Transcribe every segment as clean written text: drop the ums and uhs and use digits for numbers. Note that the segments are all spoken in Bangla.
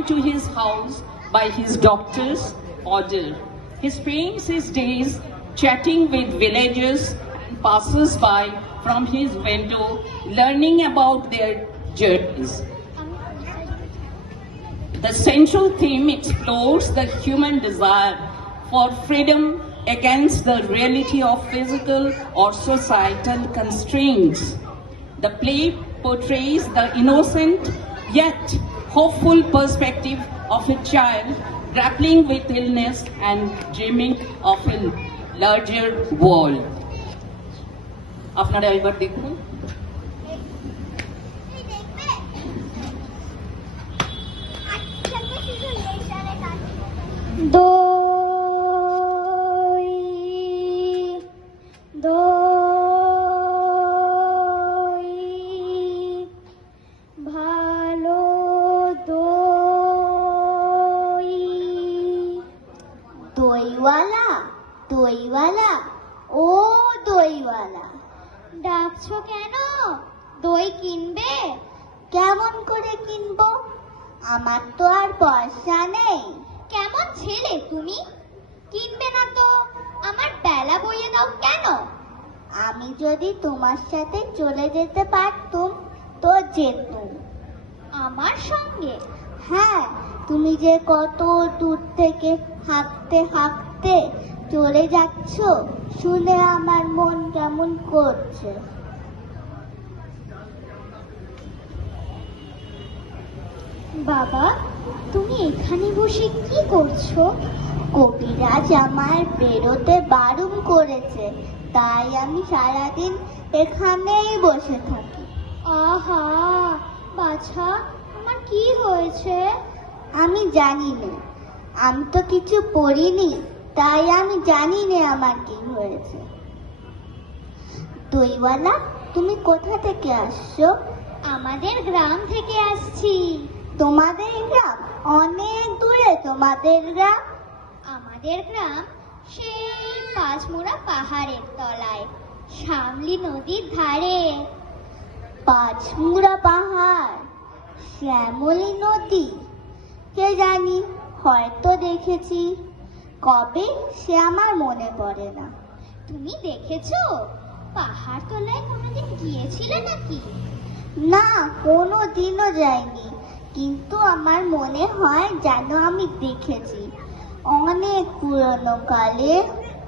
confined to his house by his doctor's order. He spends his days chatting with villagers and passers-by from his window, learning about their journeys. The central theme explores the human desire for freedom against the reality of physical or societal constraints. The play portrays the innocent yet hopeful perspective of a child grappling with illness and dreaming of a larger world. আপনারা এবার দেখুন। দই দই ভালো দই দইওয়ালা দইওয়ালা ও দইওয়ালা ডাকছো কেন? দই কিনবে? কেমন করে কিনবো? আমার তো আর পয়সা নেই। কেমন ছেলে তুমি? কিনবে না তো আমার বেলা বইয়ে দাও কেন? আমি যদি তোমার সাথে চলে যেতে পারতুম তো যেতুম। আমার সঙ্গে? হ্যাঁ, তুমি যে কত দূর থেকে হাঁটতে হাঁটতে চলে যাচ্ছ শুনে আমার মন কেমন করছে। বাবা, তুমি এখানে বসে কি করছো? কবিরাজ আমার বেরোতে বারণ করেছে, তাই আমি সারাদিন এখানেই বসে থাকি। আহা বাছা, আমার কি হয়েছে? আমি জানি না, আমি তো কিছু পড়িনি, তাই আমি জানি না আমার কি হয়েছে। দইওয়ালা, তুমি কোথা থেকে আসছো? আমাদের গ্রাম থেকে আসছি। তোমাদের গ্রাম? অনেক দূরে তোমাদের গ্রাম? আমাদের গ্রাম সেই পাঁচমোড়া পাহাড়ের তলায়, শামলি নদীর ধারে। পাঁচমোড়া পাহাড়, শ্যামলী নদী, কে জানি, হয়তো দেখেছি। কবে সে আমার মনে পড়ে না। তুমি দেখেছো? পাহাড় তলায় কোনোদিন গিয়েছিলে নাকি? না, কোনোদিনও যাইনি, কিন্তু আমার মনে হয় যেন আমি দেখেছি। অনেক পুরনো কালে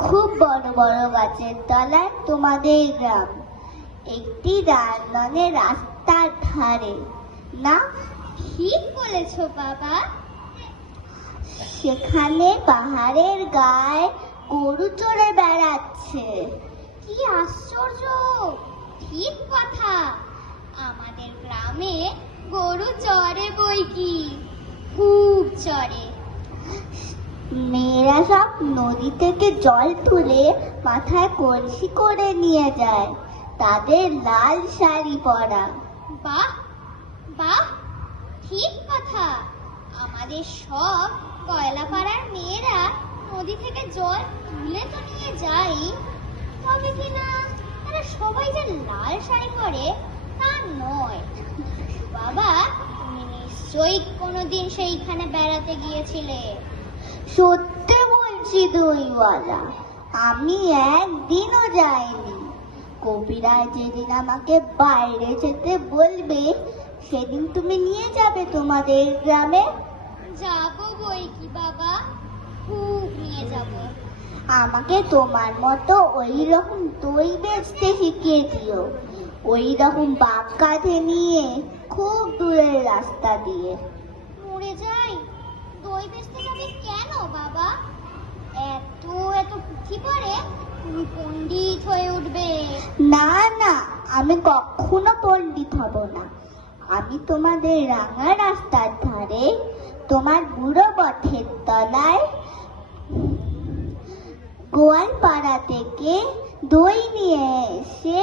খুব বড় বড় গাছের তলায় তোমাদের গ্রাম, একটি রান্নানের রাস্তার ধারে। না? ঠিক বলেছ বাবা। সেখানে পাহাড়ের গায়ে গরু চড়ে বেড়াচ্ছে। কি আশ্চর্য! ঠিক কথা, আমাদের গ্রামে গরু চড়ে বই কি, খুব চড়ে। মেয়েরা সব নদী থেকে জল তুলে মাথায় কলসি করে নিয়ে যায়, তাদের লাল শাড়ি পরা। বাহ বাহ, ঠিক কথা, আমাদের সব কয়লাপাড়ার মেয়েরা নদী থেকে জল তুলে তো নিয়ে যায়, তবে কিনা তারা সবাই যে লাল শাড়ি পরে তা নয়। বাবা, তুমি নিশ্চয়ই কোনোদিন সেইখানে বেড়াতে গিয়েছিলে। সত্যি বলছি দইওয়ালা, আমি একদিনও যাইনি। কবিরাজ যেদিন আমাকে বাইরে যেতে বলবে সেদিন তুমি নিয়ে যাবে তোমাদের গ্রামে। যাবো বই কি বাবা, খুব নিয়ে যাব। আমাকে তোমার মতো ওই রকম দই বেচতে শিখিয়ে দিও, ওই রকম বাঁক কাঁধে নিয়ে খুব দূরের রাস্তা দিয়ে। মরে যাই, দই বেচতে যাবে কেন বাবা? এত এত পুঁথি পড়ে তুমি পণ্ডিত হয়ে উঠবে। না না, আমি কখনো পণ্ডিত হব না। আমি তোমাদের রাঙা রাস্তার ধারে, তোমার বুড়ো বটের তলায়, গোয়ালপাড়া থেকে দই নিয়ে এসে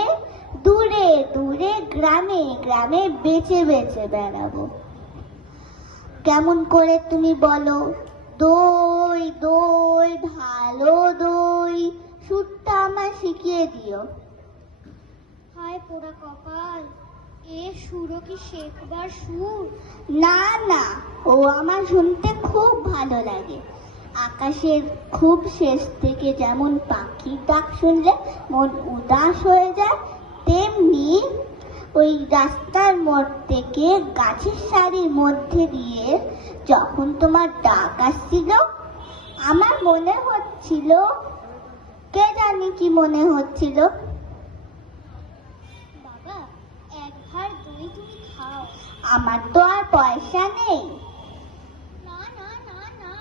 দূরে দূরে গ্রামে গ্রামে বেচে বেচে বেড়াবো। কেমন করে তুমি বলো? দই দই ভালো দই, সুরটা আমার শিখিয়ে দিও। হায় পোড়া কপাল, এ সুরও কি শেখবার সুর? না না, ও আমার শুনতে খুব ভালো লাগে। আকাশের খুব শেষ থেকে যেমন পাখির ডাক শুনলে মন উদাস হয়ে যায়, তেমনি ওই রাস্তার মোড় থেকে গাছের সারির মধ্যে দিয়ে যখন তোমার ডাক আসছিল, আমার মনে হচ্ছিল, কে জানি কি মনে হচ্ছিল। বাবা, এক ভাঁড় দই তুমি খাও। আমার তো আর পয়সা নেই। না না না না,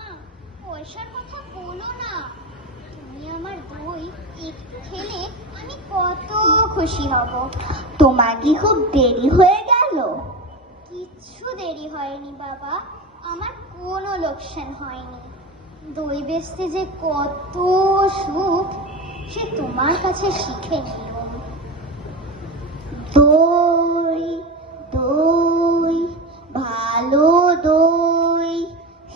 পয়সার কথা বলো না। তুমি আমার দই একটু খেলে আমি কত খুশি হব। তোমার কি খুব দেরি হয়ে গেল? কিচ্ছু দেরি হয়নি বাবা, আমার কোনো লোকসান হয়নি। দই বেচতে যে কত সুখ সে তোমার কাছে শিখে নিলাম। দই দই ভালো দই,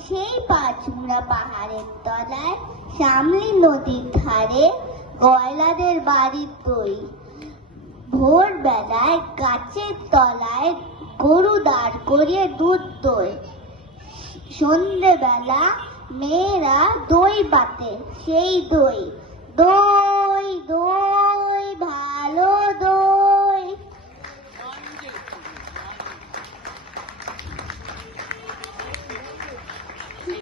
সেই পাঁচমুড়া পাহাড়ের তলায় সামলি নদীর ধারে গয়লাদের বাড়ির দই। ভোরবেলায় গাছের তলায় গরু দাঁড় করিয়ে দুধ দই। সন্ধেবেলা মেয়েরা দই বাটে, সেই দই। দই দই ভালো